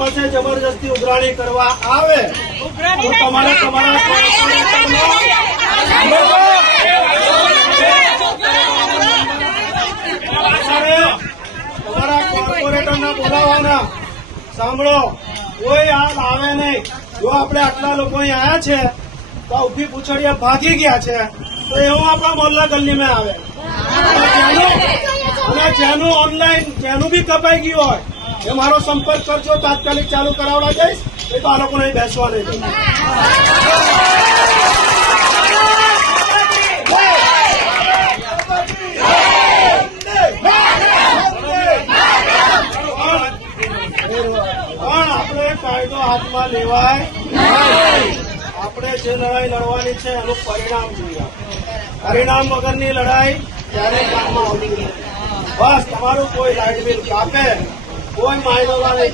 પાસે જબરજસ્તી ઉઘરાણી કરવા આવે તો તમારે તમારા કોર્પોરેટરને બોલાવવાના. સાંભળો, કોઈ હાલ આવે નહીં. જો આપણે આટલા લોકો અહીં આવ્યા છે તો ઉભી પૂછડીએ ભાગી ગયા છે તો એવું આપણા મોહલ્લા ગલીમાં આવે. અને જેનું ઓનલાઈન જેનું બી કપાઈ ગયું હોય એ મારો સંપર્ક કરજો, તાત્કાલિક ચાલુ કરાવવા જઈશ. એ તો આ લોકો નહીં બેસવા નહીં. આપણે કાયદો હાથમાં લેવાય. આપણે જે લડાઈ લડવાની છે એનું પરિણામ જોઈએ. પરિણામ વગરની લડાઈ ત્યારે કામમાં આવતી નથી. બસ તમારું કોઈ લાઇટ બિલ કાપે, કોઈ માહિતી તમારી